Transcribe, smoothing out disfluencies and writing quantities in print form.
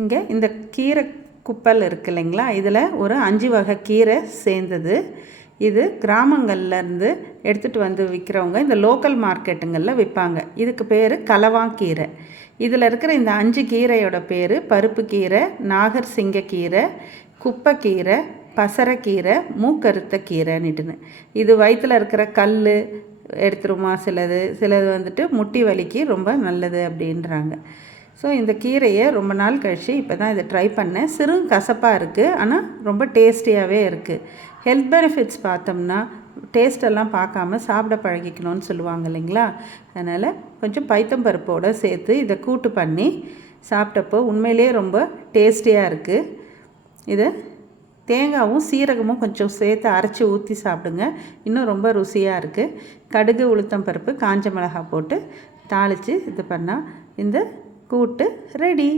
இங்கே இந்த கீரை குப்பல் இருக்குது இல்லைங்களா, இதில் ஒரு 5 வகை கீரை சேர்ந்தது. இது கிராமங்கள்லேருந்து எடுத்துகிட்டு வந்து விற்கிறவங்க இந்த லோக்கல் மார்க்கெட்டுங்களில் விற்பாங்க. இதுக்கு பேர் கலவாங்கீரை. இதில் இருக்கிற இந்த 5 கீரையோட பேர் பருப்பு கீரை, நாகர் சிங்கக்கீரை, குப்பைக்கீரை, பசரக்கீரை, மூக்கறுத்த கீரைன்னுட்டுன்னு. இது வயிற்றில் இருக்கிற கல் எடுத்துருமா சிலது வந்துட்டு முட்டி வலிக்கு ரொம்ப நல்லது அப்படின்றாங்க. ஸோ இந்த கீரையை ரொம்ப நாள் கழித்து இப்போ தான் இதை ட்ரை பண்ணேன். சிறு கசப்பாக இருக்குது, ஆனால் ரொம்ப டேஸ்டியாகவே இருக்குது. ஹெல்த் பெனிஃபிட்ஸ் பார்த்தோம்னா டேஸ்ட்டெல்லாம் பார்க்காம சாப்பிட பழகிக்கணும்னு சொல்லுவாங்க இல்லைங்களா, அதனால் கொஞ்சம் பைத்தம்பருப்போடு சேர்த்து இதை கூட்டு பண்ணி சாப்பிட்டப்போ உண்மையிலே ரொம்ப டேஸ்டியாக இருக்குது. இதை தேங்காயும் சீரகமும் கொஞ்சம் சேர்த்து அரைச்சி ஊற்றி சாப்பிடுங்க, இன்னும் ரொம்ப ருசியாக இருக்குது. கடுகு, உளுத்தம் பருப்பு, காஞ்ச மிளகாய் போட்டு தாளித்து இது பண்ணால் இந்த கூட்டு ரெடி.